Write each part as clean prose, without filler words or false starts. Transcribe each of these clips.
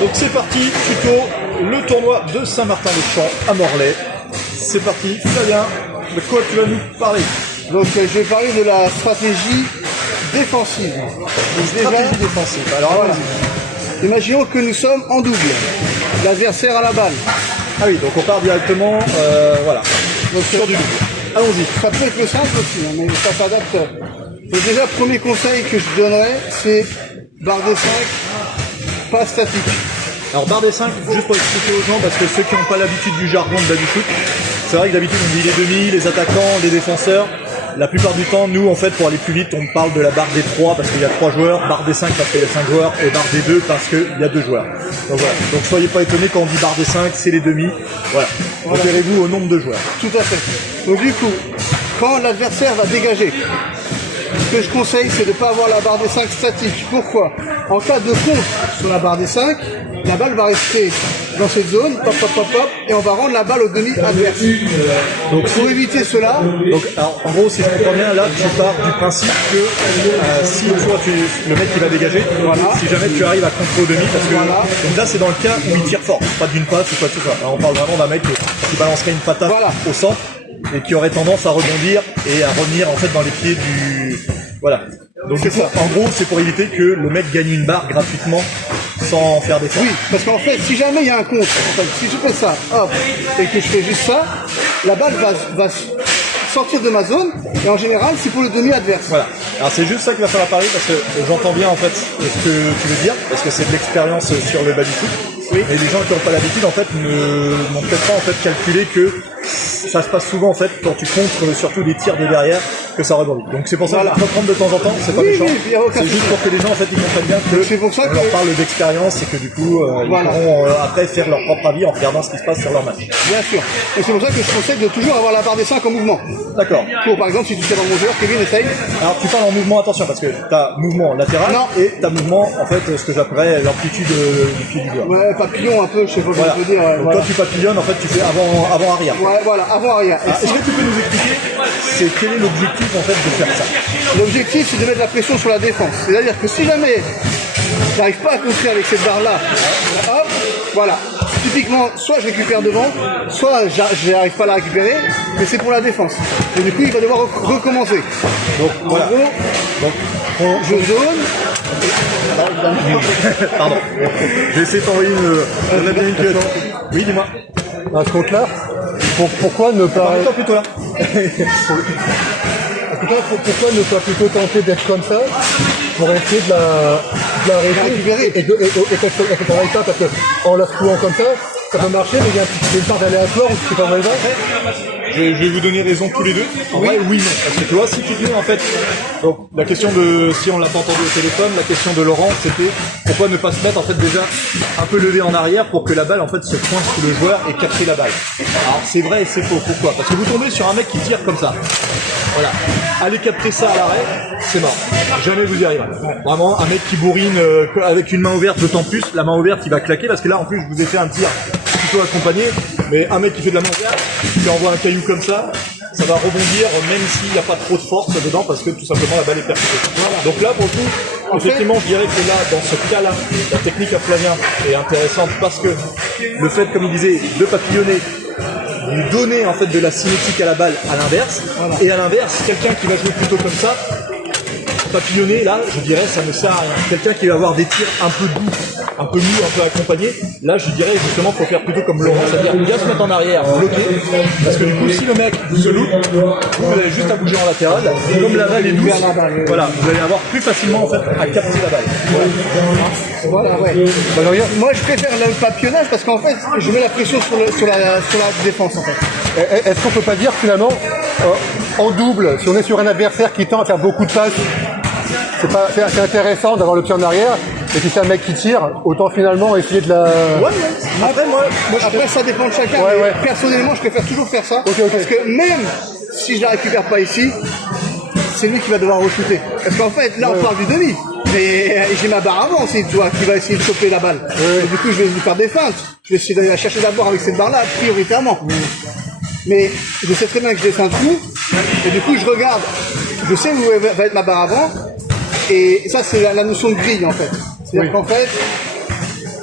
Donc c'est parti, tuto, le tournoi de Saint-Martin-les-Champs à Morlaix. C'est parti, Flavien, de quoi tu vas nous parler? Donc je vais parler de la stratégie défensive. Stratégie défensive, alors voilà. allons-y. Imaginons que nous sommes en double, l'adversaire à la balle. Ah oui, donc on part directement, voilà, Donc, sur du double. Allons-y. Ça peut être le simple aussi, hein, mais ça s'adapte. Donc déjà, premier conseil que je donnerais, c'est barre de 5, pas statique. Alors barre des 5, juste pour expliquer aux gens, parce que ceux qui n'ont pas l'habitude du jargon de baby-foot, c'est vrai que d'habitude on dit les demi, les attaquants, les défenseurs. La plupart du temps, nous en fait, pour aller plus vite, on parle de la barre des 3 parce qu'il y a 3 joueurs, barre des 5 parce qu'il y a 5 joueurs, et barre des 2 parce qu'il y a 2 joueurs. Donc voilà. Donc soyez pas étonnés quand on dit barre des 5, c'est les demi. Voilà. Repérez-vous au nombre de joueurs. Tout à fait. Donc du coup, quand l'adversaire va dégager, ce que je conseille, c'est de ne pas avoir la barre des 5 statique. Pourquoi? En cas de contre sur la barre des 5, la balle va rester dans cette zone, pop, pop, pop, pop, et on va rendre la balle au demi adverse. Donc pour éviter cela... Donc alors, en gros, si je comprends bien, là tu pars du principe que si soit le mec qui va dégager, voilà. Si jamais tu arrives à contre au demi, parce que voilà. Donc là c'est dans le cas où il tire fort, pas d'une passe ou quoi que ce soit. Là, on parle vraiment d'un mec qui balancerait une patate voilà. au centre et qui aurait tendance à rebondir et à revenir en fait dans les pieds du... Voilà. Donc du coup, en gros, c'est pour éviter que le mec gagne une barre gratuitement sans faire d'effort. Oui, parce qu'en fait, si jamais il y a un contre, en fait, si je fais ça, hop, et que je fais juste ça, la balle va sortir de ma zone, et en général, c'est pour le demi adverse. Voilà. Alors c'est juste ça qu'il va falloir parler, parce que j'entends bien en fait ce que tu veux dire, parce que c'est de l'expérience sur le baby-foot. Oui. Et les gens qui n'ont pas l'habitude en fait n'ont peut-être pas en fait calculé que ça se passe souvent en fait quand tu contres surtout des tirs de derrière que ça rebondit. Donc c'est pour ça voilà. qu'il faut prendre de temps en temps, c'est pas méchant. C'est juste pour que les gens en fait ils comprennent bien que c'est pour ça on leur parle d'expérience et que du coup ils pourront après faire leur propre avis en regardant ce qui se passe sur leur match. Bien sûr. Et c'est pour ça que je conseille de toujours avoir la barre des 5 en mouvement. D'accord. Pour par exemple si tu fais dans mon joueur, Kevin essaye. Alors tu parles en mouvement, attention parce que tu as mouvement latéral et tu as mouvement en fait ce que j'appellerais l'amplitude du pied du joueur. Ouais, papillon un peu, je sais pas voilà. comment je veux dire. Donc voilà. Quand tu papillonnes en fait tu fais avant arrière. Ouais, voilà, avant arrière. Est-ce que tu peux nous expliquer quel est l'objectif en fait de faire ça? L'objectif c'est de mettre la pression sur la défense. C'est-à-dire que si jamais j'arrive pas à construire avec cette barre là, hop, voilà. Typiquement, soit je récupère devant, soit je n'arrive pas à la récupérer, mais c'est pour la défense. Et du coup, il va devoir recommencer. Donc, voilà. En gros, je zone. Pardon. J'ai essayé de t'envoyer une culotte. Oui, dis-moi. À ce compte-là, pourquoi ne pas... Attends plutôt là. Pourquoi ne pas plutôt tenter d'être comme ça pour essayer de la récupérer et qu'elle ne travaille pas, parce qu'en la secouant comme ça peut marcher, mais il y a une part d'aléatoire où tu peux pas vrai. Je vais vous donner raison tous les deux. En vrai, oui, non. Parce que tu vois, si tu te mets en fait... Donc, la question de... Si on l'a pas entendu au téléphone, la question de Laurent, c'était pourquoi ne pas se mettre en fait déjà un peu levé en arrière pour que la balle en fait se pointe sous le joueur et capter la balle. Alors, c'est vrai et c'est faux. Pourquoi? Parce que vous tombez sur un mec qui tire comme ça. Voilà. Allez capter ça à l'arrêt, c'est mort. Jamais vous y arriverez. Vraiment, un mec qui bourrine avec une main ouverte, d'autant plus, la main ouverte, il va claquer parce que là, en plus, je vous ai fait un tir plutôt accompagné, mais un mec qui fait de la main ouverte, qui envoie un caillou comme ça va rebondir même s'il n'y a pas trop de force dedans parce que tout simplement la balle est percutée. Voilà. Donc là, pour le coup, effectivement, je dirais que là, dans ce cas-là, la technique à Flavien est intéressante parce que le fait, comme il disait, de papillonner, lui donner en fait de la cinétique à la balle à l'inverse, voilà. Et à l'inverse, quelqu'un qui va jouer plutôt comme ça, papillonner, là, je dirais, ça ne sert à rien. Quelqu'un qui va avoir des tirs un peu doux, un peu mou, un peu accompagné, là, je dirais, justement, faut faire plutôt comme Laurent, c'est-à-dire bien se mettre en arrière, bloquer, parce que du coup, si le mec se loupe, vous avez juste à bouger en latéral, comme la balle est douce, voilà, vous allez avoir plus facilement, en fait, à capter la balle. Voilà, ouais. Moi, je préfère le papillonnage parce qu'en fait, je mets la pression sur la défense, en fait. Est-ce qu'on peut pas dire, finalement, en double, si on est sur un adversaire qui tend à faire beaucoup de passes, c'est intéressant d'avoir le pied en arrière, et si c'est un mec qui tire, autant finalement essayer de la... Ouais. Après, ça dépend de chacun. Ouais. Personnellement, je préfère toujours faire ça. Okay. Parce que même si je la récupère pas ici, c'est lui qui va devoir re-shooter. Parce qu'en fait, là, on parle du demi. Mais j'ai ma barre avant aussi, tu vois, qui va essayer de choper la balle. Et du coup, je vais lui faire des feintes. Je vais essayer d'aller la chercher d'abord avec cette barre-là, prioritairement. Mais je sais très bien que je laisse un trou. Et du coup, je regarde. Je sais où va être ma barre avant. Et ça, c'est la notion de grille, en fait. C'est-à-dire qu'en fait,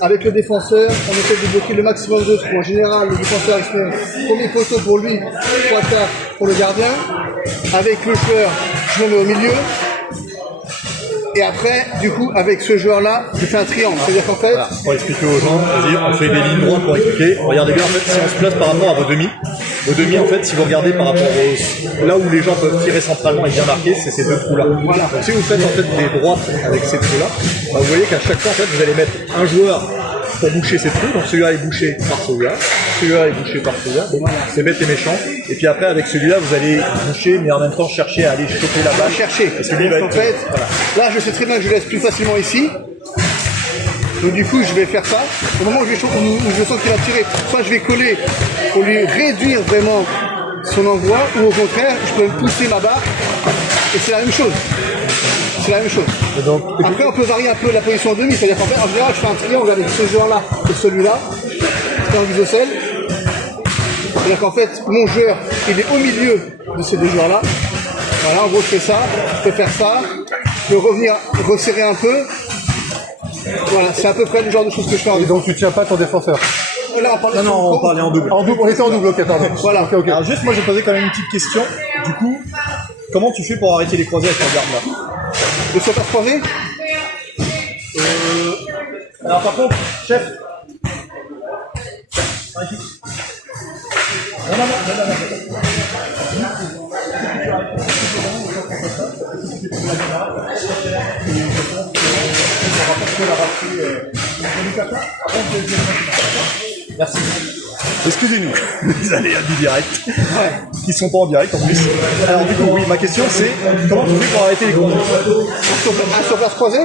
avec le défenseur, on essaie de bloquer le maximum de trous. En général, le défenseur il se met premier poteau pour lui, trois quarts pour le gardien. Avec le joueur, je le mets au milieu. Et après, du coup, avec ce joueur-là, je fais un triangle. C'est-à-dire qu'en fait... Voilà, pour expliquer aux gens, vas-y, on fait des lignes droites pour expliquer. Regardez bien, en fait, si on se place par rapport à vos demi, en fait, si vous regardez par rapport là où les gens peuvent tirer centralement et bien marquer, c'est ces deux trous-là. Voilà. Donc, si vous faites en fait des droites avec ces trous-là, bah, vous voyez qu'à chaque fois, en fait, vous allez mettre un joueur pour boucher ces trous. Donc celui-là est bouché par celui-là est bouché par celui-là. Donc c'est bête et méchant. Et puis après, avec celui-là, vous allez boucher, mais en même temps chercher à aller choper la balle. Chercher. Parce que lui va être... En fait, voilà. Là, je sais très bien que je laisse plus facilement ici. Donc du coup, je vais faire ça. Au moment où je sens qu'il va tirer, soit je vais coller pour lui réduire vraiment son envoi, ou au contraire, je peux me pousser ma barre. Et c'est la même chose. C'est la même chose. Donc, après, on peut varier un peu la position en demi. C'est-à-dire qu'en fait, en général, je fais un triangle avec ce joueur-là et celui-là. C'est un isocèle. C'est-à-dire qu'en fait, mon joueur, il est au milieu de ces deux joueurs-là. Voilà, en gros, je fais ça. Je peux faire ça. Je peux revenir resserrer un peu. Voilà, c'est à peu près le genre de choses que je fais en et donc, tu tiens pas ton défenseur. Là, on parlait on parlait en double. En double, on était en double, ok, pardon. Voilà. Ok. Alors juste, moi, je posais quand même une petite question. Du coup, comment tu fais pour arrêter les croisés avec ton garde là? Le saut à croiser. Alors par contre, chef. Merci. Excusez-nous, les aléas du direct, qui sont pas en direct en plus. Alors du coup, oui, ma question c'est comment tu fais pour arrêter les croisés? Un saut à croiser.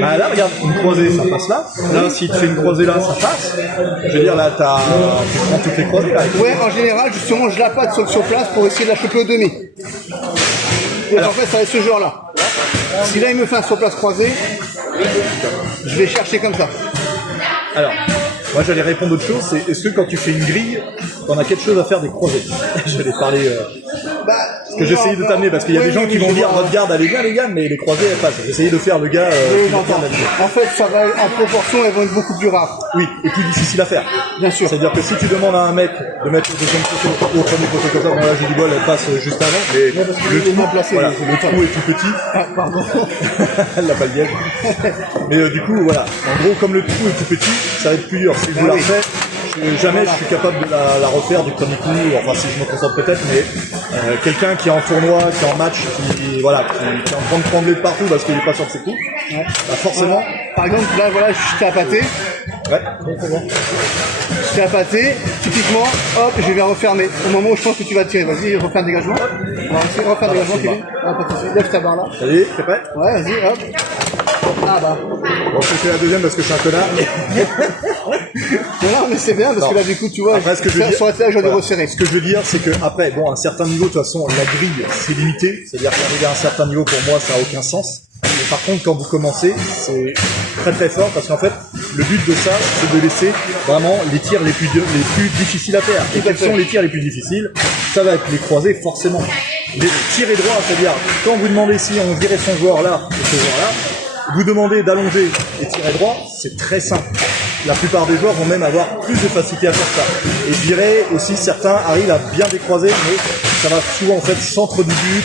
Bah là, regarde, une croisée, ça passe là. Là, si tu fais une croisée là, ça passe. Je veux dire, là, tu prends toutes les croisées là. Ouais, en général, justement, je la patte sur place pour essayer de la choper au demi. Et en fait, ça va être ce joueur-là. Si là, il me fait un sur place croisé, je vais chercher comme ça. Alors, moi j'allais répondre autre chose, c'est est-ce que quand tu fais une grille, t'en as quelque chose à faire des croisés? J'allais parler... Parce que j'essayais de t'amener, parce qu'il y a des gens qui vont dire votre garde elle est bien les gars, mais les croisés elles passent. J'essayais de faire le gars qui va faire la grille. En fait, ça va, en proportion, elles vont être beaucoup plus rares. Oui, et plus difficile à faire. Bien sûr. C'est-à-dire que si tu demandes à un mec de mettre le deuxième poteau au premier poteau comme ça, bon là j'ai du bol, elle passe juste avant, mais le trou, voilà, le trou est tout petit. Ah, pardon. Elle l'a pas le liège. Mais du coup, voilà. En gros, comme le trou est tout petit, ça va être plus dur. Si je vous la refais, jamais je suis capable de la refaire du premier coup. Enfin, si je me concentre peut-être, mais quelqu'un qui est en tournoi, qui est en match, qui est en train de trembler de partout parce qu'il est pas sûr de ses coups, bah forcément. Par exemple, là, voilà, je t'ai appâté. Ouais, c'est bon. Je t'ai appâté. Typiquement, hop, je vais refermer. Au moment où je pense que tu vas tirer, vas-y, refais un dégagement. On va essayer de refaire un dégagement, Kevin. Ah, pas de soucis. Lève ta barre là. Vas-y, t'es prêt? Ouais, vas-y, hop. Ah bah. Bon, je fais la deuxième parce que je suis un connard. Non, mais c'est bien parce que là, du coup, tu vois, après, ce que je veux dire, sur la télé, j'aurais dû resserrer. Ce que je veux dire, c'est que après, bon, à un certain niveau, de toute façon, la grille, c'est limité. C'est-à-dire qu'arriver à un certain niveau, pour moi, ça n'a aucun sens. Mais par contre, quand vous commencez, c'est très très fort parce qu'en fait, le but de ça, c'est de laisser vraiment les tirs les plus difficiles à faire. Et quels sont les tirs les plus difficiles? Ça va être les croisés, forcément. Les tirer droit, c'est-à-dire, quand vous demandez si on virait son joueur là et ce joueur-là, vous demandez d'allonger et tirer droit, c'est très simple. La plupart des joueurs vont même avoir plus de facilité à faire ça. Et je dirais aussi, certains arrivent à bien décroiser, mais ça va souvent en fait centre du but,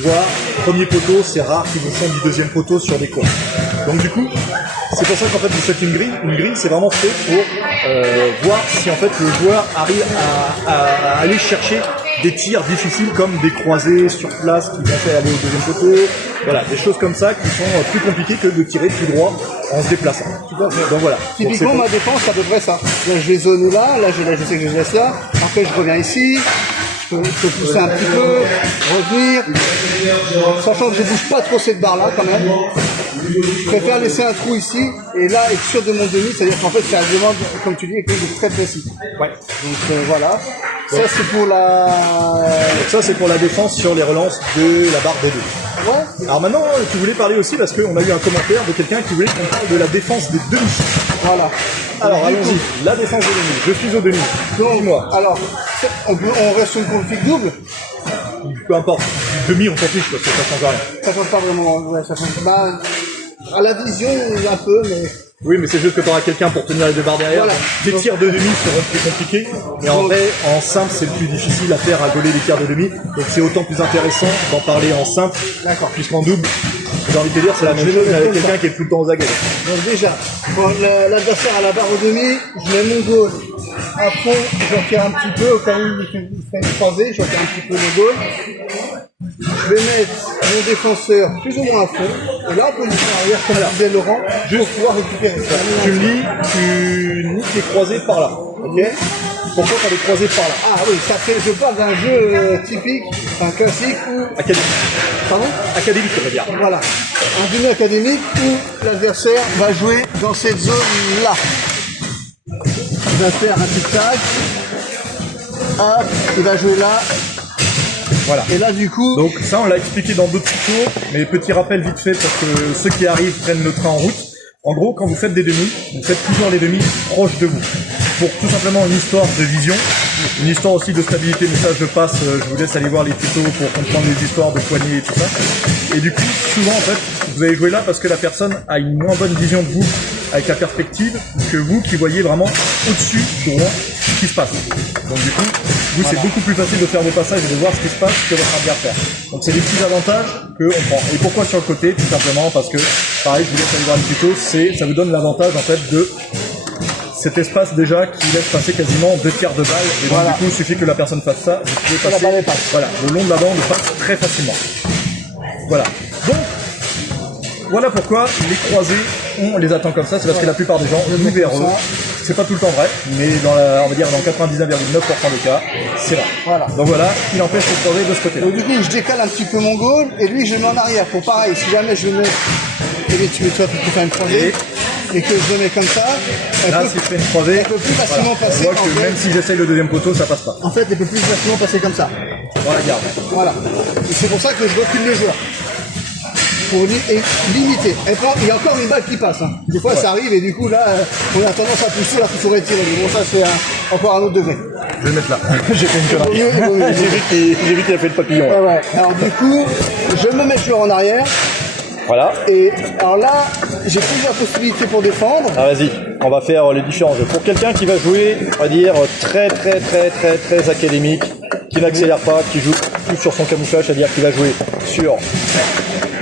voire premier poteau, c'est rare qu'ils vous font du deuxième poteau sur des coins. Donc du coup, c'est pour ça qu'en fait vous faites une grille. Une grille, c'est vraiment fait pour voir si en fait le joueur arrive à aller chercher des tirs difficiles comme des croisés sur place qui vont faire aller au deuxième poteau. Voilà, des choses comme ça qui sont plus compliquées que de tirer tout droit en se déplaçant. Donc voilà. Typiquement, ma défense, c'est à peu près ça. Là, je vais zoner là, je sais que je laisse là. Après, je reviens ici. Je peux pousser un petit peu, revenir. Sachant que je bouge pas trop cette barre là quand même. Je préfère laisser un trou ici et là être sûr de mon demi, c'est-à-dire qu'en fait ça demande, comme tu dis, quelque chose de très précis. Ouais. Donc voilà. Ça c'est pour la. Donc ça c'est pour la défense sur les relances de la barre B2. Ouais. Alors maintenant tu voulais parler aussi parce qu'on a eu un commentaire de quelqu'un qui voulait qu'on parle de la défense des demi. Voilà. Alors allons-y, la défense des demi. Je suis au demi. Dis-moi. Alors, on reste sur une config double. Peu importe. Demi on s'en fiche parce que ça change rien. Ça change pas vraiment. Ouais, ça change pas. À la vision un peu, mais Oui, mais c'est juste que tu auras quelqu'un pour tenir les deux barres derrière. Voilà. Les tirs de demi seront plus compliqués. Et en vrai, en simple, c'est le plus difficile à faire à gauler les tirs de demi. Donc c'est autant plus intéressant d'en parler en simple. D'accord. Puisqu'en double, j'ai envie de te dire, c'est la même chose avec quelqu'un qui est tout le temps aux aguets. Donc déjà, quand l'adversaire à la barre au demi, je mets mon goal à fond, j'en tire un petit peu, au cas où il fait une croisée, j'en tire un petit peu le goal. Je vais mettre mon défenseur plus ou moins à fond, et là en position arrière, comme disait Laurent, pour pouvoir récupérer ça. Tu me dis, tu niques les croisés par là. Ok. Pourquoi t'as les croisés par là? Ah oui, ça fait, je parle d'un jeu typique, un classique où... Académique. Pardon? Académique, on va dire. Voilà. Un demi académique où l'adversaire va jouer dans cette zone-là. Il va faire un tic-tac. Hop, il va jouer là. Voilà. Et là, du coup... Donc ça, on l'a expliqué dans d'autres tutos, mais petit rappel vite fait parce que ceux qui arrivent prennent le train en route. En gros, quand vous faites des demi, vous faites toujours les demi proches de vous. Pour tout simplement une histoire de vision, une histoire aussi de stabilité, mais ça je passe, je vous laisse aller voir les tutos pour comprendre les histoires de poignées et tout ça. Et du coup, souvent en fait, vous allez jouer là parce que la personne a une moins bonne vision de vous avec la perspective que vous qui voyez vraiment au-dessus, droit, ce qui se passe. Donc du coup, vous c'est beaucoup plus facile de faire vos passages et de voir ce qui se passe que votre adversaire. Donc c'est des petits avantages qu'on prend. Et pourquoi sur le côté? Tout simplement parce que, pareil, je vous laisse aller voir les tutos, ça vous donne l'avantage en fait de cet espace déjà qui laisse passer quasiment 2 tiers de balle. Et donc Voilà. du coup, il suffit que la personne fasse ça, vous pouvez La passer balle passe. voilà, le long de la bande passe très facilement. Voilà. Donc, voilà pourquoi les croisés, on les attend comme ça, c'est parce que la plupart des gens, nous verront, c'est pas tout le temps vrai, mais on va dire dans 99,9% des cas, c'est vrai. Voilà. Donc voilà, il empêche les croisés de ce côté-là. Donc du coup, je décale un petit peu mon goal, et lui, je le mets en arrière. Pour pareil, si jamais je le mets... Et bien, tu mets toi pour faire une croisée, et que je le mets comme ça, Là, si je fais une croisée, elle peut plus facilement voilà, passer. on voit que en fait. même si j'essaye le deuxième poteau, ça passe pas. En fait, elle peut plus facilement passer comme ça. Voilà, garde. Voilà. Et c'est pour ça que je recule le joueur. Pour limiter. Il y a encore une balle qui passe. Hein. Des fois, ça arrive et du coup, là, on a tendance à pousser, là, il faut retirer. Mais bon, ça, c'est encore un autre degré. Je vais le mettre là. J'ai fait une connerie. Il vaut mieux. J'ai vu qu'il a fait le papillon. Ouais, ouais. Alors, du coup, je me mets le joueur en arrière. Voilà. Et alors là, j'ai plusieurs possibilités pour défendre. Ah vas-y, on va faire les différents jeux. Pour quelqu'un qui va jouer, on va dire, très académique, qui n'accélère pas, qui joue tout sur son camouflage, c'est-à-dire qu'il va jouer sur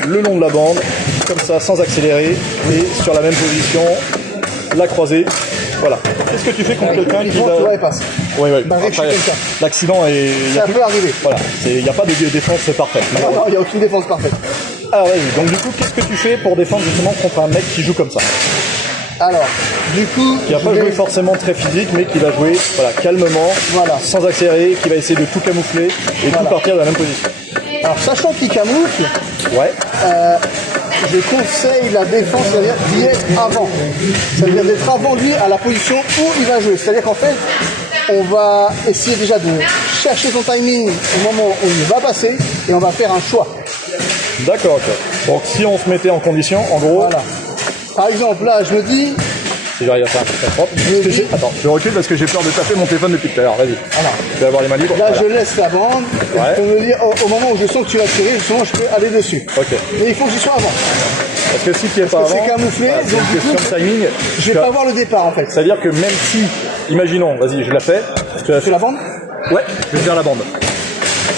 le long de la bande, comme ça, sans accélérer, et sur la même position, la croisée. Voilà. Qu'est-ce que tu fais contre quelqu'un qui Tu vois, va... il passe. Oui, oui. Bah, je suis Après, comme ça. l'accident est... Ça peut arriver. Voilà, il n'y a pas de défense parfaite. Non, non, il n'y a aucune défense parfaite. Alors vas-y, donc du coup, qu'est-ce que tu fais pour défendre justement contre un mec qui joue comme ça? Alors, du coup, Qui va pas jouer forcément très physique, mais qui va jouer voilà, calmement, Voilà. sans accélérer, qui va essayer de tout camoufler et Voilà. tout partir de la même position. Alors, sachant qu'il camoufle, Ouais. je conseille la défense, c'est-à-dire d'y être avant. C'est-à-dire d'être avant lui à la position où il va jouer. C'est-à-dire qu'en fait, on va essayer déjà de chercher son timing au moment où il va passer et on va faire un choix. D'accord, ok. Donc si on se mettait en condition, en gros, Voilà. Par exemple, là, je me dis, si j'arrive à faire un truc très propre, attends, je recule parce que j'ai peur de taper mon téléphone depuis tout à l'heure, vas-y. voilà. Je vais avoir les mains libres. Là, Voilà. je laisse la bande. Et Ouais. pour me dire, au moment où je sens que tu vas tirer, justement, je peux aller dessus. Ok. Mais il faut que je sois avant. Parce que si tu es pas que c'est avant, camouflé, voilà, c'est donc une du coup, question de timing. Je vais pas avoir le départ, en fait. C'est-à-dire que même si, imaginons, vas-y, je la fais. Tu Tu fais la bande? Ouais, je vais faire la bande.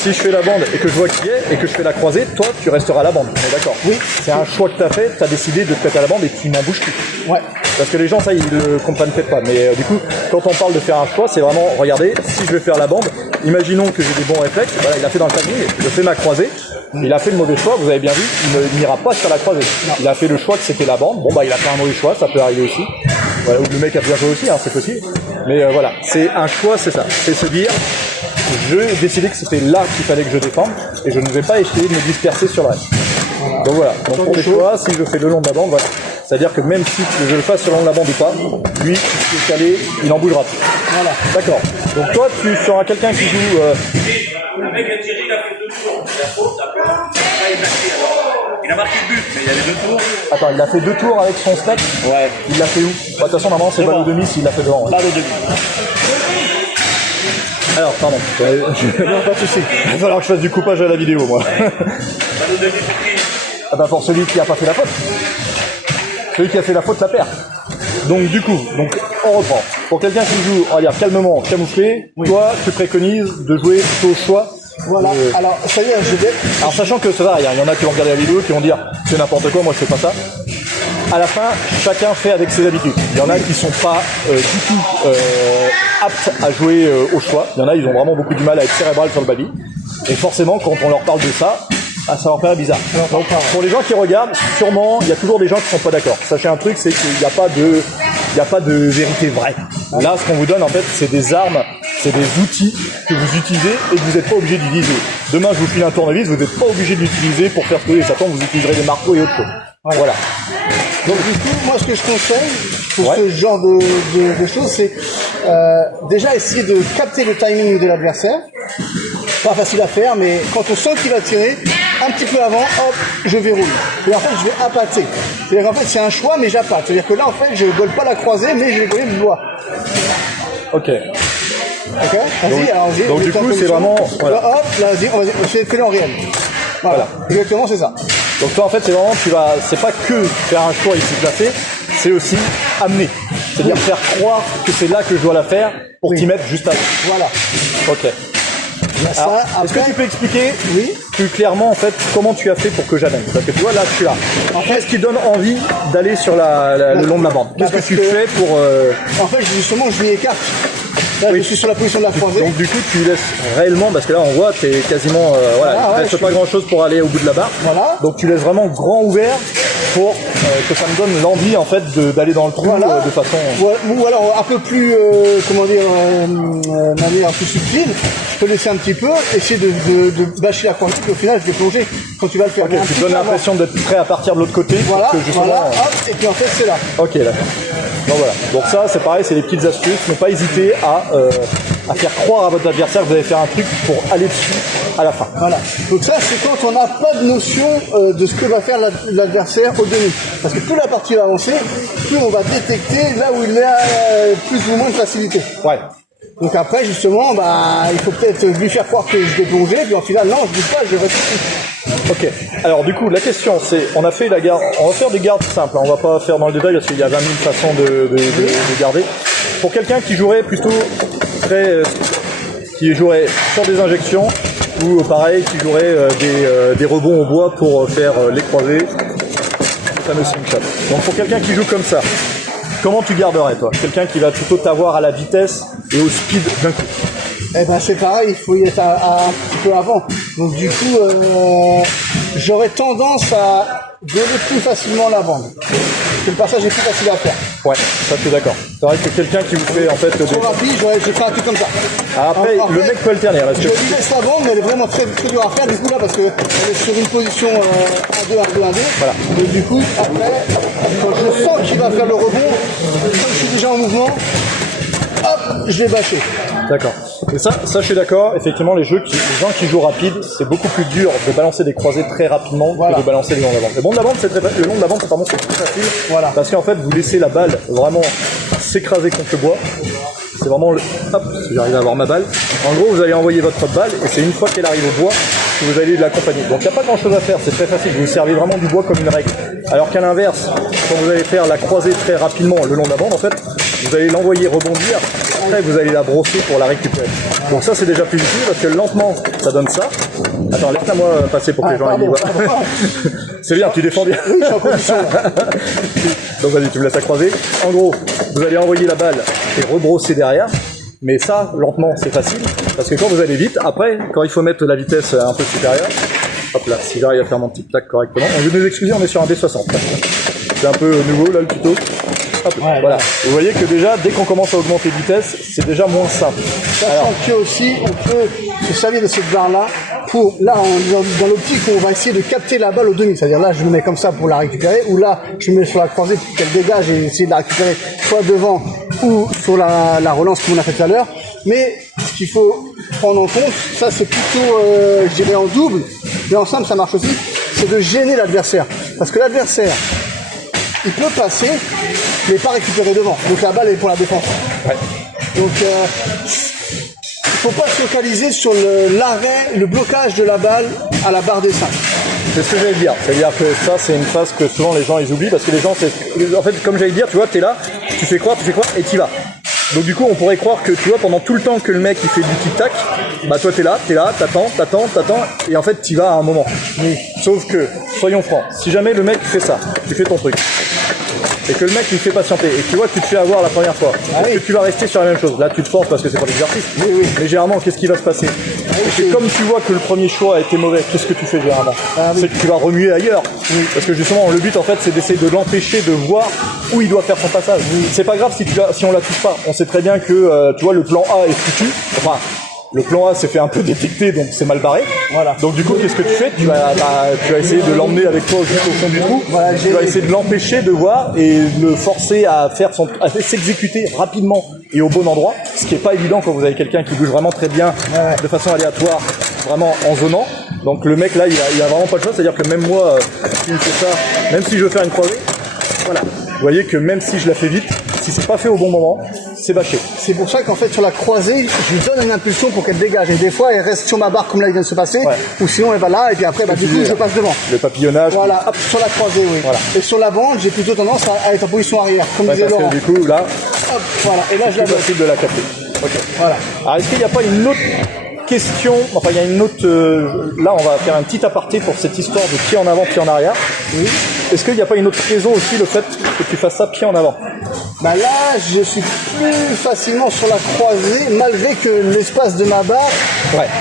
Si je fais la bande et que je vois qui est et que je fais la croisée, toi tu resteras à la bande, on est d'accord? Oui. C'est un choix que tu as fait, tu as décidé de te mettre à la bande et tu n'en bouges plus. Ouais. Parce que les gens, ça, ils ne comprennent peut-être pas. Mais du coup, quand on parle de faire un choix, c'est vraiment, regardez, si je vais faire la bande, imaginons que j'ai des bons réflexes, voilà, il a fait dans le timing, je fais ma croisée, il a fait le mauvais choix, vous avez bien vu, il n'ira pas sur la croisée. Il a fait le choix que c'était la bande, bon bah il a fait un mauvais choix, ça peut arriver aussi. Voilà, ou le mec a bien joué aussi, hein, c'est possible. Mais voilà, c'est un choix, c'est ça. C'est se dire, je décidais que c'était là qu'il fallait que je défende, et je ne vais pas essayer de me disperser sur le reste. Donc voilà, donc pour les choix, si je fais le long de la bande, voilà. C'est-à-dire que même si je le fasse sur le long de la bande ou pas, lui, qui est calé, il en bougera plus. Voilà. D'accord. Donc toi, tu seras quelqu'un qui joue... Le mec a tiré, il a fait 2 tours. Il a faute, après, il a marqué. Alors, il a marqué le but, mais il y avait 2 tours. Attends, il a fait 2 tours avec son step. Ouais. Il l'a fait où? Bah, de toute façon, normalement, c'est balle au demi s'il l'a fait devant. Ouais. Pas de demi. Alors, pardon. Non, pas de souci. Il va falloir que je fasse du coupage à la vidéo, moi. Pas de demi pour qui? Ah bah pour celui qui a pas fait la faute. Celui qui a fait la faute la perd. Donc du coup, on reprend. Pour quelqu'un qui joue, on va dire calmement, camouflé, toi, tu préconises de jouer plutôt au choix. Voilà, alors ça y est, je vais... Alors sachant que ça va, il y en a qui vont regarder la vidéo, qui vont dire c'est n'importe quoi, moi je fais pas ça. À la fin, chacun fait avec ses habitudes. Il y en a qui sont pas du tout aptes à jouer au choix. Il y en a, ils ont vraiment beaucoup du mal à être cérébral sur le baby. Et forcément, quand on leur parle de ça, ça leur paraît bizarre. Donc, pour les gens qui regardent, sûrement, il y a toujours des gens qui sont pas d'accord. Sachez un truc, c'est qu'il n'y a pas de vérité vraie. Là, ce qu'on vous donne, en fait, c'est des armes, c'est des outils que vous utilisez et que vous n'êtes pas obligé d'utiliser. Demain, je vous file un tournevis, vous n'êtes pas obligé de l'utiliser pour faire tuer les satans, vous utiliserez des marteaux et autres choses. Voilà. Donc du coup, moi ce que je conseille pour ce genre de choses, c'est déjà essayer de capter le timing de l'adversaire. Pas facile à faire, mais quand on sent qu'il va tirer, un petit peu avant, hop, je verrouille. Et en fait, je vais appâter. C'est-à-dire qu'en fait, c'est un choix, mais j'appâte. C'est-à-dire que là, en fait, je ne vole pas la croisée, mais je vais coller le doigt. Ok. Ok. Vas-y, alors vas-y. Donc du coup, c'est vraiment... Voilà. Hop, là, vas-y, on va essayer de coller en réel. Voilà. Exactement, c'est ça. Donc toi, en fait, c'est vraiment, c'est pas que faire un choix ici placé, c'est aussi amener. C'est-à-dire faire croire que c'est là que je dois la faire pour t'y mettre juste avant. Voilà. Ok. Alors, est-ce que tu peux expliquer plus clairement en fait comment tu as fait pour que j'amène? Parce que tu vois là je suis là. Qu'est-ce qui donne envie d'aller sur le long de la bande? Qu'est-ce que tu fais pour En fait justement je lui écarte. Là je suis sur la position de la croisée. Donc du coup tu laisses réellement, parce que là on voit t'es quasiment il reste pas grand chose pour aller au bout de la barre. Voilà. Donc tu laisses vraiment grand ouvert pour que ça me donne l'envie en fait d'aller dans le trou de façon. Ou alors un peu plus manière plus subtile. Je peux laisser un petit peu, essayer de bâcher la croisée, puis au final je vais plonger quand tu vas le faire. Ok, tu te donnes l'impression d'être prêt à partir de l'autre côté. Voilà, que justement, hop, et puis en fait c'est là. Ok, d'accord. Donc voilà. Donc ça c'est pareil, c'est des petites astuces, ne pas hésiter à faire croire à votre adversaire que vous allez faire un truc pour aller dessus à la fin. Voilà. Donc ça c'est quand on n'a pas de notion de ce que va faire l'adversaire au demi. Parce que plus la partie va avancer, plus on va détecter là où il a plus ou moins de facilité. Ouais. Donc après justement, il faut peut-être lui faire croire que je vais plonger, puis en final non, je dis pas, je reste ici. Ok. Alors du coup, la question c'est, on a fait la garde, on va faire des gardes simples, on va pas faire dans le détail parce qu'il y a 20 000 façons de garder. Pour quelqu'un qui jouerait plutôt qui jouerait sur des injections ou pareil, qui jouerait des rebonds au bois pour faire les croisés, le fameux slingshot. Donc pour quelqu'un qui joue comme ça, comment tu garderais toi? Quelqu'un qui va plutôt t'avoir à la vitesse et au speed d'un coup. Eh ben c'est pareil, il faut y être un petit peu avant. Donc du coup, j'aurais tendance à donner plus facilement la bande. Parce que le passage est plus facile à faire. Ouais, ça je suis d'accord. C'est vrai que quelqu'un qui vous fait en fait... Trop rapide, je ferai un truc comme ça. Après, le mec peut alterner. Je lui laisse la bande, mais elle est vraiment très, très dure à faire du coup là, parce qu'elle est sur une position 1-2, 1-2, 1-2. Voilà. Et du coup, après, quand je sens qu'il va faire le rebond, comme je suis déjà en mouvement, hop, je vais bâcher. D'accord. Et ça je suis d'accord. Effectivement, les gens qui jouent rapide, c'est beaucoup plus dur de balancer des croisés très rapidement que de balancer les longs de la bande. Le long de la bande, c'est plus facile. Voilà. Parce qu'en fait, vous laissez la balle vraiment s'écraser contre le bois. C'est vraiment hop, si j'arrive à avoir ma balle. En gros, vous allez envoyer votre balle et c'est une fois qu'elle arrive au bois que vous allez l'accompagner. Donc il n'y a pas grand chose à faire, c'est très facile. Vous servez vraiment du bois comme une règle. Alors qu'à l'inverse, quand vous allez faire la croisée très rapidement le long de la bande, en fait, vous allez l'envoyer rebondir. Après, vous allez la brosser pour la récupérer. Donc ça, c'est déjà plus utile parce que lentement, ça donne ça. Attends, laisse-moi passer pour que les gens y voient. C'est bien, tu défends bien. Oui, je suis en condition. Donc vas-y, tu me laisses la croiser. En gros, vous allez envoyer la balle et rebrosser derrière. Mais ça, lentement, c'est facile. Parce que quand vous allez vite, après, quand il faut mettre la vitesse un peu supérieure, hop là, si j'arrive à faire mon petit plaque correctement. On veut nous excuser, on est sur un D60. C'est un peu nouveau là le tuto. Hop, ouais, voilà. Vous voyez que déjà, dès qu'on commence à augmenter de vitesse, c'est déjà moins simple. Sachant que aussi, on peut se servir de cette barre-là pour, là, dans l'optique où on va essayer de capter la balle au demi. C'est-à-dire là, je me mets comme ça pour la récupérer, ou là, je me mets sur la croisée pour qu'elle dégage et essayer de la récupérer soit devant ou sur la relance comme on a fait tout à l'heure. Mais ce qu'il faut prendre en compte, ça c'est plutôt, je dirais en double, mais ensemble ça marche aussi, c'est de gêner l'adversaire. Parce que l'adversaire, il peut passer, mais pas récupérer devant. Donc la balle est pour la défense. Ouais. Donc il faut pas se focaliser sur l'arrêt, le blocage de la balle à la barre des 5. C'est ce que j'allais dire. C'est-à-dire que ça, c'est une phase que souvent les gens ils oublient parce que les gens, en fait, comme j'allais dire, tu vois, t'es là, tu fais quoi, et t'y vas. Donc du coup, on pourrait croire que tu vois, pendant tout le temps que le mec il fait du tic-tac, bah toi t'es là, t'attends, et en fait t'y vas à un moment. Sauf que, soyons francs, si jamais le mec fait ça, tu fais ton truc, et que le mec il fait patienter, et que tu vois que tu te fais avoir la première fois, que tu vas rester sur la même chose, là tu te forces parce que c'est pas l'exercice, mais généralement qu'est-ce qui va se passer? C'est comme tu vois que le premier choix a été mauvais, qu'est-ce que tu fais généralement? C'est que tu vas remuer ailleurs, parce que justement le but en fait c'est d'essayer de l'empêcher de voir où il doit faire son passage. C'est pas grave si on la touche pas, on sait très bien que tu vois le plan A est foutu, enfin le plan A s'est fait un peu détecter, donc c'est mal barré. Voilà. Donc du coup, qu'est-ce que tu fais? Tu vas essayer de l'emmener avec toi jusqu'au fond du trou. Voilà, tu vas essayer de l'empêcher de voir et le forcer à s'exécuter rapidement et au bon endroit. Ce qui est pas évident quand vous avez quelqu'un qui bouge vraiment très bien, de façon aléatoire, vraiment en zonant. Donc le mec là, il a vraiment pas de choix. C'est-à-dire que même moi, si il fait ça, même si je veux faire une croisée, voilà. Vous voyez que même si je la fais vite, si c'est pas fait au bon moment, c'est bâché. C'est pour ça qu'en fait sur la croisée, je lui donne une impulsion pour qu'elle dégage. Et des fois, elle reste sur ma barre comme là il vient de se passer, ou sinon elle va là et puis après, du coup, je passe devant. Le papillonnage. Voilà, hop, sur la croisée, oui. Voilà. Et sur la bande, j'ai plutôt tendance à être en position arrière, comme disait Laurent. Du coup, là, hop, voilà. Et là, je la facile de la capter. Ok. Voilà. Alors, est-ce qu'il n'y a pas une autre question, enfin il y a une autre, là on va faire un petit aparté pour cette histoire de pied en avant, pied en arrière. Oui. Est-ce qu'il n'y a pas une autre raison aussi, le fait que tu fasses ça pied en avant? Bah là, je suis plus facilement sur la croisée, malgré que l'espace de ma barre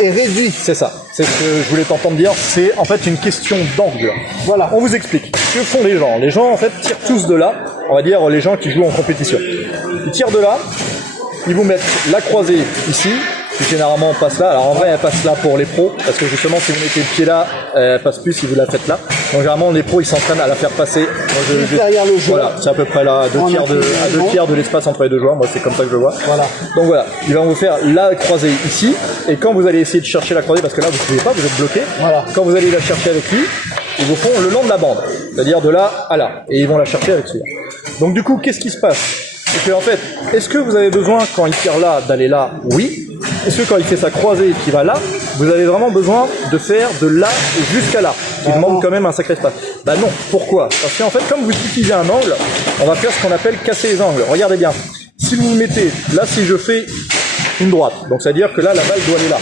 est réduit. C'est ça, c'est ce que je voulais t'entendre dire, c'est en fait une question d'angle. Voilà. On vous explique. Que font les gens? Les gens en fait tirent tous de là, on va dire les gens qui jouent en compétition. Ils tirent de là, ils vous mettent la croisée ici, qui généralement passe là. Alors en vrai elle passe là pour les pros, parce que justement si vous mettez le pied là, elle passe plus si vous la faites là. Donc généralement les pros ils s'entraînent à la faire passer derrière le joueur. Voilà, c'est à peu près là, à deux tiers de l'espace entre les deux joueurs. Moi c'est comme ça que je le vois. Voilà. Donc voilà, ils vont vous faire la croisée ici, et quand vous allez essayer de chercher la croisée, parce que là vous ne pouvez pas, vous êtes bloqué. Voilà. Quand vous allez la chercher avec lui, ils vous font le long de la bande, c'est-à-dire de là à là, et ils vont la chercher avec celui-là. Donc du coup qu'est-ce qui se passe? C'est que en fait, est-ce que vous avez besoin quand il tire là d'aller là? Oui. Est-ce que quand il fait sa croisée et qu'il va là, vous avez vraiment besoin de faire de là jusqu'à là, qui demande quand même un sacré espace? Bah non. Pourquoi? Parce qu'en fait, comme vous utilisez un angle, on va faire ce qu'on appelle casser les angles. Regardez bien. Si vous vous mettez là, si je fais une droite, donc c'est à dire que là, la balle doit aller là.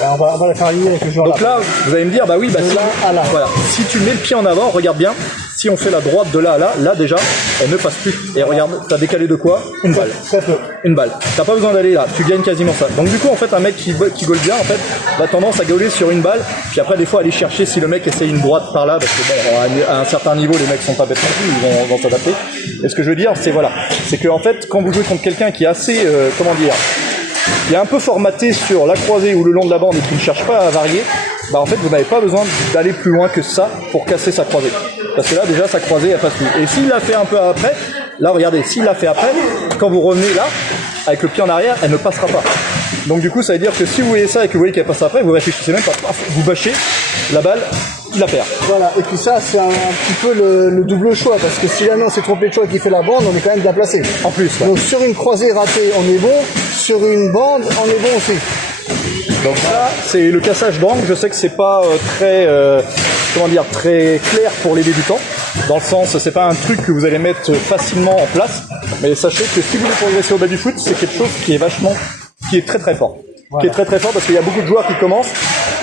Alors on va la faire aligner avec le joueur. Donc là, vous allez me dire, bah oui, bah si, là à là. Voilà. Si tu mets le pied en avant, regarde bien. Si on fait la droite de là à là, là déjà, elle ne passe plus. Et regarde, t'as décalé de quoi? Une balle. Très peu. Une balle. T'as pas besoin d'aller là, tu gagnes quasiment ça. Donc du coup, en fait, un mec qui gaule bien, en fait, a tendance à gauler sur une balle, puis après, des fois, aller chercher si le mec essaye une droite par là, parce que bon, à un certain niveau, les mecs sont pas bêtes non plus, ils vont s'adapter. Et ce que je veux dire, c'est voilà, c'est que en fait, quand vous jouez contre quelqu'un qui est assez, qui est un peu formaté sur la croisée ou le long de la bande et qui ne cherche pas à varier, bah en fait vous n'avez pas besoin d'aller plus loin que ça pour casser sa croisée. Parce que là déjà sa croisée elle passe plus. Et s'il l'a fait un peu après, là regardez, s'il l'a fait après, quand vous revenez là, avec le pied en arrière, elle ne passera pas. Donc du coup ça veut dire que si vous voyez ça et que vous voyez qu'elle passe après, vous réfléchissez même pas, vous bâchez la balle, il la perd. Voilà, et puis ça c'est un petit peu le double choix, parce que si jamais on s'est trompé de choix et qu'il fait la bande, on est quand même bien placé. En plus. Ouais. Donc sur une croisée ratée, on est bon, sur une bande, on est bon aussi. Donc ça, c'est le cassage d'angle. Je sais que c'est pas très clair pour les débutants. Dans le sens, c'est pas un truc que vous allez mettre facilement en place. Mais sachez que si vous voulez progresser au bas du foot, c'est quelque chose qui est très très fort. Voilà. Qui est très très fort parce qu'il y a beaucoup de joueurs qui commencent,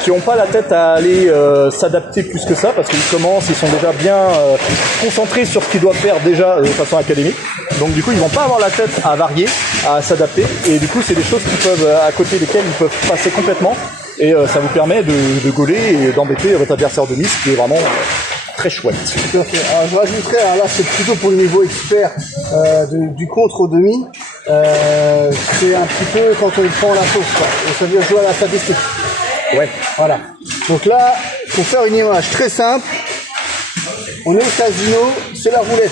qui n'ont pas la tête à aller s'adapter plus que ça, parce qu'ils commencent, ils sont déjà bien concentrés sur ce qu'ils doivent faire déjà de façon académique. Donc du coup, ils vont pas avoir la tête à varier, à s'adapter. Et du coup, c'est des choses qui peuvent, à côté desquelles ils peuvent passer complètement. Et ça vous permet de gauler et d'embêter votre adversaire de mise, ce qui est vraiment très chouette. Tout à fait. Alors je rajouterais, alors là c'est plutôt pour le niveau expert du contre au demi. C'est un petit peu quand on prend la sauce, quoi. Ça veut dire jouer à la statistique. Ouais. Voilà. Donc là, pour faire une image très simple, on est au casino, c'est la roulette.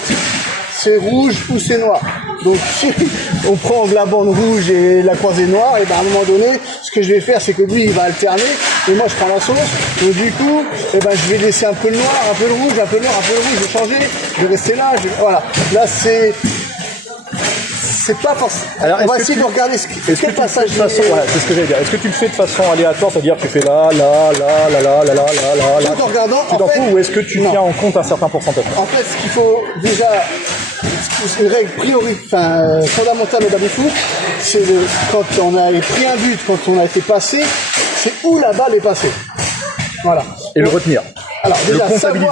C'est rouge ou c'est noir. Donc si on prend la bande rouge et la croisée noire, et ben à un moment donné, ce que je vais faire, c'est que lui, il va alterner, et moi je prends la sauce. Donc du coup, et ben je vais laisser un peu le noir, un peu le rouge, un peu le noir, un peu le rouge, je vais changer, je vais rester là, voilà. Là c'est pas forcément. Alors, On va est-ce essayer que de tu- regarder Est-ce que quel tu le fais passage. de façon, voilà, c'est ce que j'allais dire. Est-ce que tu le fais de façon aléatoire, c'est-à-dire que tu fais là, Tout en regardant, tu en t'en fait, fous, ou est-ce que tu non. tiens en compte un certain pourcentage? En fait, ce qu'il faut déjà, une règle fondamentale au baby-foot, c'est quand on a pris un but, quand on a été passé, c'est où la balle est passée. Voilà. Et le retenir. Alors Le déjà comptabiliser.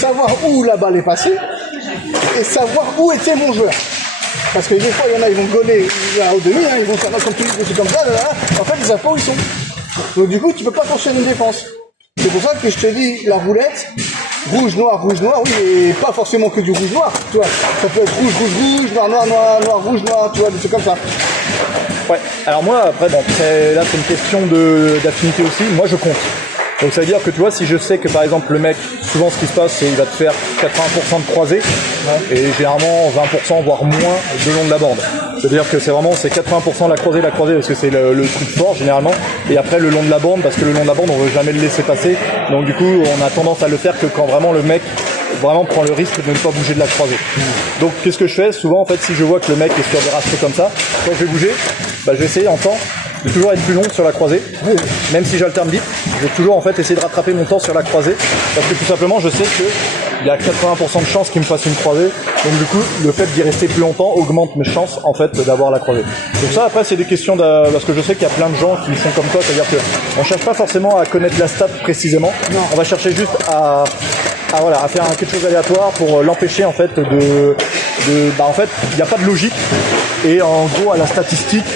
savoir où la balle est passée et savoir où était mon joueur. Parce que des fois, il y en a, ils vont gauler au demi, ils vont faire comme tout le monde, comme ça, en fait, ils savent pas où ils sont. Donc du coup, tu peux pas construire une défense. C'est pour ça que je te dis, la roulette, rouge, noir, oui, mais pas forcément que du rouge-noir, tu vois. Ça peut être rouge, noir, rouge, noir, tu vois, des trucs comme ça. Ouais. Alors moi, après, bon, là, c'est une question d'affinité aussi. Moi, je compte. Donc ça veut dire que tu vois, si je sais que par exemple le mec, souvent ce qui se passe, c'est qu'il va te faire 80% de croisés et généralement 20% voire moins de long de la bande. C'est-à-dire que c'est 80% la croisée parce que c'est le truc fort généralement, et après le long de la bande parce que le long de la bande on veut jamais le laisser passer. Donc du coup on a tendance à le faire que quand vraiment le mec vraiment prend le risque de ne pas bouger de la croisée. Donc qu'est-ce que je fais souvent en fait, si je vois que le mec est sur des ratios comme ça, quand je vais bouger, je vais essayer en temps de toujours être plus long sur la croisée, même si j'alterne vite, je vais toujours en fait essayer de rattraper mon temps sur la croisée, parce que tout simplement je sais qu'il y a 80% de chances qu'il me fasse une croisée, donc du coup le fait d'y rester plus longtemps augmente mes chances en fait d'avoir la croisée. Donc ça après c'est des questions parce que je sais qu'il y a plein de gens qui sont comme toi, c'est-à-dire qu'on cherche pas forcément à connaître la stat précisément, on va chercher juste à faire quelque chose d'aléatoire pour l'empêcher en fait en fait il n'y a pas de logique, et en gros à la statistique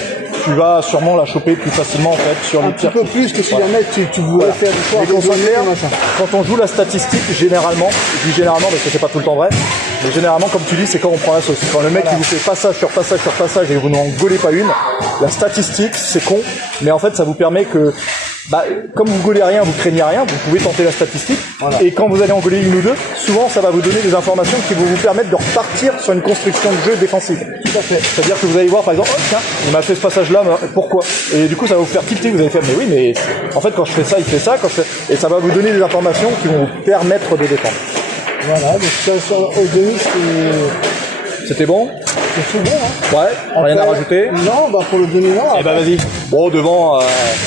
tu vas sûrement la choper plus facilement en fait sur les tirs. Un peu plus que si jamais tu voulais faire du sport. Mais qu'on soit clair, quand on joue la statistique, généralement, je dis généralement parce que c'est pas tout le temps vrai, mais généralement comme tu dis, c'est quand on prend la sauce. Quand le mec il vous fait passage sur passage sur passage et vous n'en gaulez pas une, la statistique c'est con, mais en fait ça vous permet que comme vous gaulez rien, vous craignez rien, vous pouvez tenter la statistique, et quand vous allez en gauler une ou deux, souvent ça va vous donner des informations qui vont vous permettre de repartir sur une construction de jeu défensive. Tout à fait. C'est-à-dire que vous allez voir par exemple, oh tiens, il m'a fait ce passage-là, pourquoi? Et du coup ça va vous faire tilter, vous allez faire, mais oui, mais en fait quand je fais ça, il fait ça, et ça va vous donner des informations qui vont vous permettre de défendre. Voilà, donc ça, au demi, C'était bon? c'est tout bon, hein. Ouais, rien à rajouter? Non, pour le demi, non. Eh ben vas-y. Bon, devant...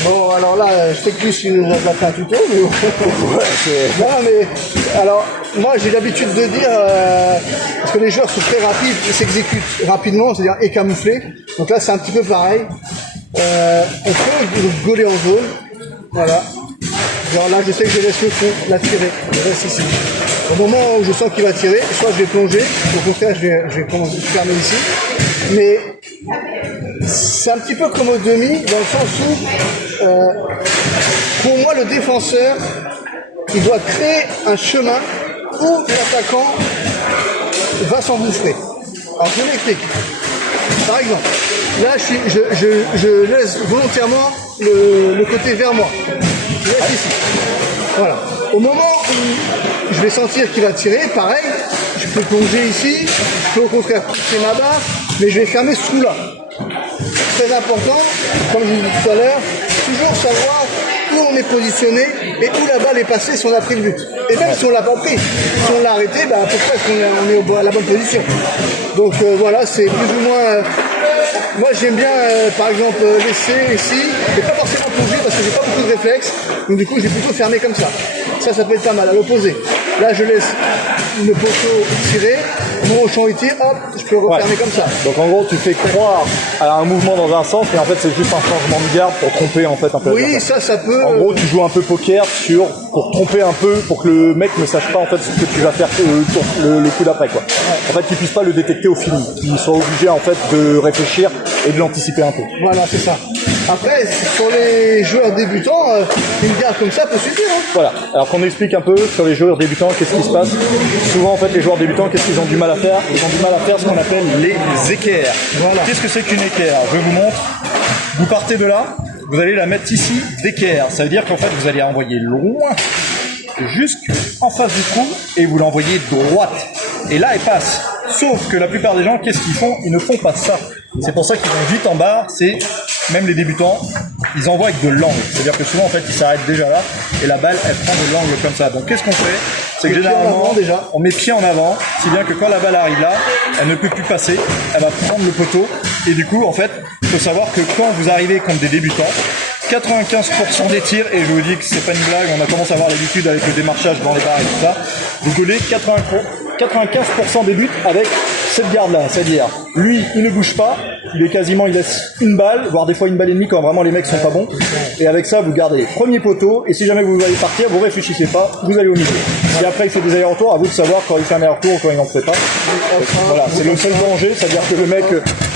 Bon, alors là, je sais que plus il nous a fait un tuto, mais... Ouais, c'est... Non, mais... Alors, moi, j'ai l'habitude de dire... parce que les joueurs sont très rapides, ils s'exécutent rapidement, c'est-à-dire écamouflés. Donc là, c'est un petit peu pareil. On peut gauler en zone. Voilà. Genre là, je sais que je laisse le fond, la tirer. Je reste ici. Au moment où je sens qu'il va tirer, soit je vais plonger, au contraire, je vais commencer à fermer ici. Mais c'est un petit peu comme au demi, dans le sens où, pour moi, le défenseur, il doit créer un chemin où l'attaquant va s'engouffrer. Alors, je m'explique. Par exemple, là, je laisse volontairement le côté vers moi. Je laisse ici. Voilà. Au moment où je vais sentir qu'il va tirer, pareil, je peux plonger ici, je peux au contraire pousser ma barre, mais je vais fermer ce trou-là. Très important, comme je vous disais tout à l'heure, toujours savoir où on est positionné et où la balle est passée si on a pris le but. Et même si on l'a pas pris, si on l'a arrêté, pourquoi est-ce qu'on est à la bonne position? Donc voilà, c'est plus ou moins... moi j'aime bien par exemple laisser ici, mais pas forcément plonger parce que j'ai pas beaucoup de réflexes, donc du coup je vais plutôt fermer comme ça. Ça peut être pas mal, à l'opposé. Là je laisse le poteau tirer, mon champ il tire, hop, je peux refermer comme ça. Donc en gros tu fais croire à un mouvement dans un sens, mais en fait c'est juste un changement de garde pour tromper en fait un peu. Oui, ça peut... En gros tu joues un peu poker pour tromper un peu, pour que le mec ne sache pas en fait ce que tu vas faire le coup d'après quoi. En fait qu'il puisse pas le détecter au feeling, qu'il soit obligé en fait de réfléchir et de l'anticiper un peu. Voilà, c'est ça. Après, sur les joueurs débutants, une garde comme ça peut suffire. Hein. Voilà. Alors qu'on explique un peu sur les joueurs débutants, qu'est-ce qui se passe. Souvent, en fait, les joueurs débutants, qu'est-ce qu'ils ont du mal à faire? Ils ont du mal à faire ce qu'on appelle les équerres. Voilà. Qu'est-ce que c'est qu'une équerre? Je vous montre. Vous partez de là, vous allez la mettre ici d'équerre. Ça veut dire qu'en fait, vous allez envoyer loin, jusqu'en face du trou, et vous l'envoyez droite. Et là, elle passe. Sauf que la plupart des gens, qu'est-ce qu'ils font? Ils ne font pas ça. C'est pour ça qu'ils vont vite en barre. C'est même les débutants, ils envoient avec de l'angle. C'est-à-dire que souvent, en fait, ils s'arrêtent déjà là et la balle, elle prend de l'angle comme ça. Donc, qu'est-ce qu'on fait? c'est que Les pieds en généralement, avant, déjà. on met pied en avant, si bien que quand la balle arrive là, elle ne peut plus passer, elle va prendre le poteau, et du coup, en fait, il faut savoir que quand vous arrivez contre des débutants, 95% des tirs, et je vous dis que c'est pas une blague, on a commencé à avoir l'habitude avec le démarchage dans les bars et tout ça, vous gaulez 95% des buts avec cette garde-là, c'est-à-dire, lui, il ne bouge pas, il laisse une balle, voire des fois une balle et demie quand vraiment les mecs sont pas bons, et avec ça, vous gardez premier poteau, et si jamais vous allez partir, vous réfléchissez pas, vous allez au milieu. Si après il fait des allers-retours, à vous de savoir quand il fait un aller-retour ou quand il n'en fait pas. Voilà, c'est le seul danger, c'est-à-dire que le mec,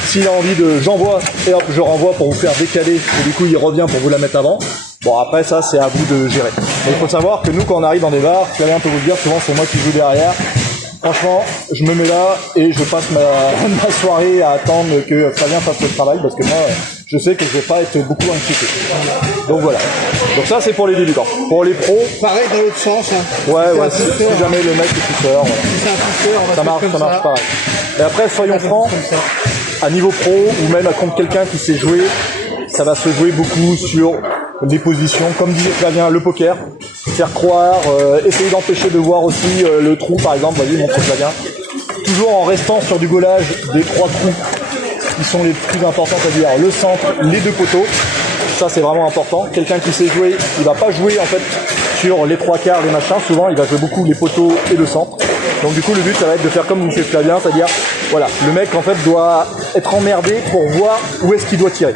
s'il a envie de j'envoie, et hop, je renvoie pour vous faire décaler, et du coup il revient pour vous la mettre avant. Bon, après ça, c'est à vous de gérer. Mais il faut savoir que nous, quand on arrive dans des bars, Flavien peut vous le dire, souvent c'est moi qui joue derrière. Franchement, je me mets là et je passe ma soirée à attendre que Flavien fasse le travail parce que moi, je sais que je vais pas être beaucoup inquiété. Donc voilà. Donc ça, c'est pour les débutants. Pour les pros, Pareil dans l'autre sens. Hein. ouais, Si si jamais le mec est pousseur, voilà. Si c'est un pousseur, on va Ça faire comme marche pareil. Et après, soyons francs, à niveau pro ou même contre quelqu'un qui sait jouer, ça va se jouer beaucoup sur des positions, comme disait Flavien, le poker, faire croire, essayer d'empêcher de voir aussi le trou, par exemple, vas-y, montre Flavien. Toujours en restant sur du gaulage des 3 trous qui sont les plus importants, c'est-à-dire le centre, les 2 poteaux. Ça, c'est vraiment important. Quelqu'un qui sait jouer, il va pas jouer en fait sur les 3 quarts, les machins. Souvent, il va jouer beaucoup les poteaux et le centre. Donc du coup, le but, ça va être de faire comme vous fait Flavien, c'est-à-dire, voilà, le mec en fait doit être emmerdé pour voir où est-ce qu'il doit tirer.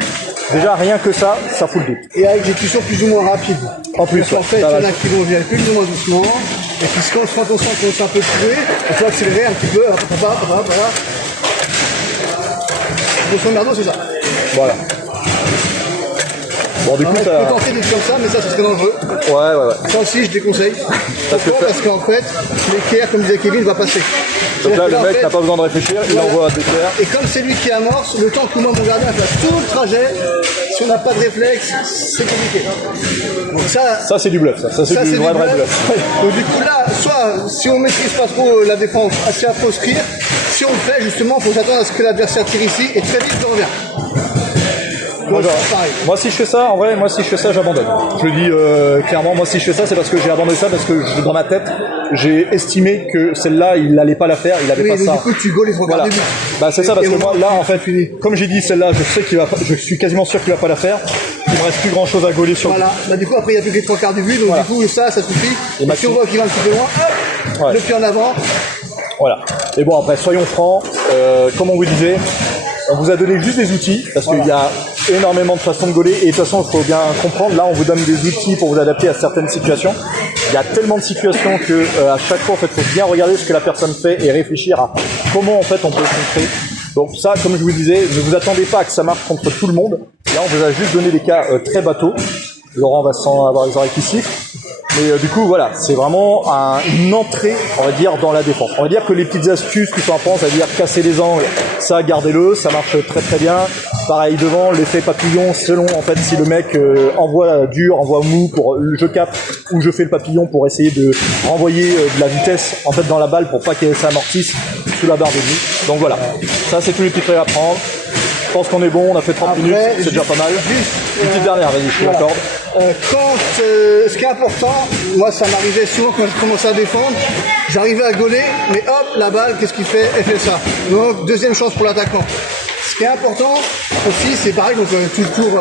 Déjà, rien que ça fout le doute. Et à exécution plus ou moins rapide. En plus, en fait, il y en a qui vont venir plus ou moins doucement. Et puis quand on sent qu'on s'est un peu trouvé, il faut accélérer un petit peu. Voilà. Grosso merdo, c'est ça. Voilà. Bon, du coup, Je peux tenter d'être comme ça, mais ça, c'est très dangereux. Ouais. Ça aussi, je déconseille. Pourquoi ? Parce qu'en fait, l'équerre, comme disait Kevin, va passer. Donc là, le en mec fait, n'a pas besoin de réfléchir, il envoie à l'équerre. Et comme c'est lui qui amorce, le temps que moi, mon gardien fasse tout le trajet, si on n'a pas de réflexe, c'est compliqué. Donc Ça, c'est du bluff, ça. Ça, c'est du vrai bluff. Donc du coup, là, soit, si on maîtrise pas trop la défense, assez à proscrire. Si on le fait, justement, il faut s'attendre à ce que l'adversaire tire ici, et très vite, il revient. Moi, si je fais ça, en vrai, j'abandonne. Je le dis clairement, moi, si je fais ça, c'est parce que j'ai abandonné ça, parce que dans ma tête, j'ai estimé que celle-là, il n'allait pas la faire, il avait pas ça. Du coup, tu gaules les 3 quarts du but. Bah, c'est ça, parce que moi, là, en fait, comme j'ai dit, celle-là, je suis quasiment sûr qu'il va pas la faire. Il me reste plus grand-chose à gauler sur. Voilà. Bah, du coup, après, il n'y a plus que les 3 quarts du but, donc du coup, ça suffit. Et si on voit qu'il va un petit peu loin, hop, le pied en avant. Voilà. Et bon, après, soyons francs, comme on vous disait, on vous a donné juste des outils, parce qu'il y a énormément de façons de gauler, et de toute façon, il faut bien comprendre, là, on vous donne des outils pour vous adapter à certaines situations. Il y a tellement de situations que à chaque fois, en fait, il faut bien regarder ce que la personne fait et réfléchir à comment, en fait, on peut le contrer. Donc ça, comme je vous disais, ne vous attendez pas à que ça marche contre tout le monde. Là, on vous a juste donné des cas très bateaux. Laurent va sans avoir les oreilles qui sifflent. Mais du coup, voilà, c'est vraiment une entrée, on va dire, dans la défense. On va dire que les petites astuces qui sont à prendre, c'est-à-dire casser les angles, ça, gardez-le, ça marche très très bien. Pareil devant, l'effet papillon, selon en fait si le mec envoie dur, envoie mou, pour je capte ou je fais le papillon pour essayer de renvoyer de la vitesse en fait dans la balle pour pas qu'elle s'amortisse sous la barre de but. Donc voilà, ça c'est tous les petits trucs à prendre. Je pense qu'on est bon, on a fait 30 minutes, c'est déjà pas mal. Une petite dernière, vas-y, je te l'accorde. Ce qui est important, moi ça m'arrivait souvent quand je commençais à défendre, j'arrivais à gauler, mais hop, la balle, qu'est-ce qu'il fait ? Elle fait ça. Donc deuxième chance pour l'attaquant. Ce qui est important aussi, c'est pareil, donc tout le tour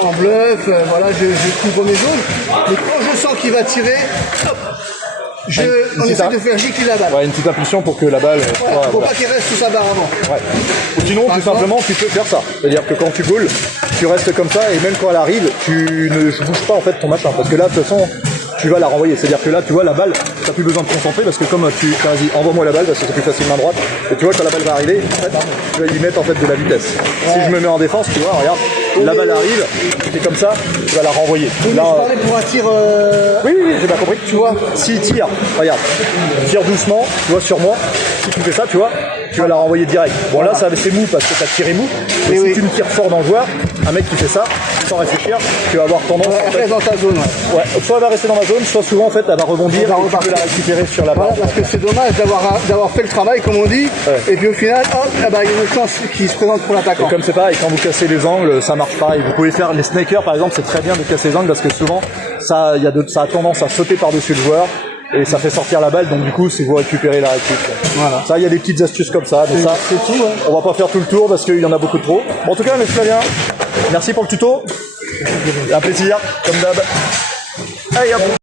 en bluff, voilà, je couvre mes zones, mais quand je sens qu'il va tirer, hop, on essaie de faire gicler la balle. Ouais, une petite impulsion pour que la balle... Faut pas qu'il reste sous sa barre avant. Ouais. Ou sinon, tout simplement, tu peux faire ça. C'est-à-dire que quand tu gaules, tu restes comme ça, et même quand elle arrive, tu ne bouges pas en fait ton machin. Parce que là, de toute façon, tu vas la renvoyer. C'est-à-dire que là, tu vois, la balle, t'as plus besoin de te concentrer, parce que comme vas-y, envoie-moi la balle, parce que c'est plus facile main droite. Et tu vois, quand la balle va arriver, en fait, tu vas y mettre en fait de la vitesse. Ouais. Si je me mets en défense, tu vois, regarde, la balle arrive, tu fais comme ça, tu vas la renvoyer. Oui, là, je parlais pour un tir... Oui, j'ai bien compris. Tu vois, s'il tire, regarde, tire doucement, tu vois, sur moi, si tu fais ça, tu vois, tu vas la renvoyer direct. Bon, là, c'est mou parce que t'as tiré mou. Mais si tu me tires fort dans le joueur, un mec qui fait ça, sans réfléchir, tu vas avoir tendance... Elle reste dans ta zone, ouais. Soit elle va rester dans ma zone, soit souvent, en fait, elle va rebondir et tu peux la récupérer sur la barre. Parce que c'est dommage d'avoir fait le travail, comme on dit, et puis au final, hop, il y a une chance qui se présente pour l'attaquant. Et comme c'est pareil, quand vous cassez les angles, ça marche pareil. Vous pouvez faire les snakers, par exemple, c'est très bien de casser les angles parce que souvent, ça a tendance à sauter par-dessus le joueur. et ça fait sortir la balle, donc du coup, c'est vous récupérez la récup. Voilà. Ça, il y a des petites astuces comme ça, mais ça, C'est tout, hein. on va pas faire tout le tour parce qu'il y en a beaucoup trop. Bon, en tout cas, mais Flavien, merci pour le tuto. Un plaisir, comme d'hab. Allez, hop.